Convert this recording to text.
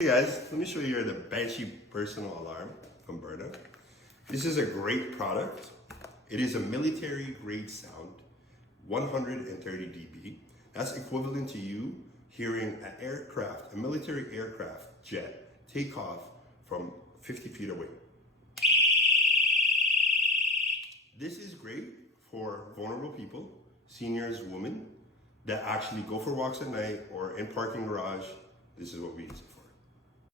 Hey guys, let me show you here the Banshee personal alarm from Byrna. This is a great product. It is a military grade sound, 130 dB. That's equivalent to you hearing an aircraft, a military aircraft jet, take off from 50 feet away. This is great for vulnerable people, seniors, women, that actually go for walks at night or in parking garage. This is what we use it for.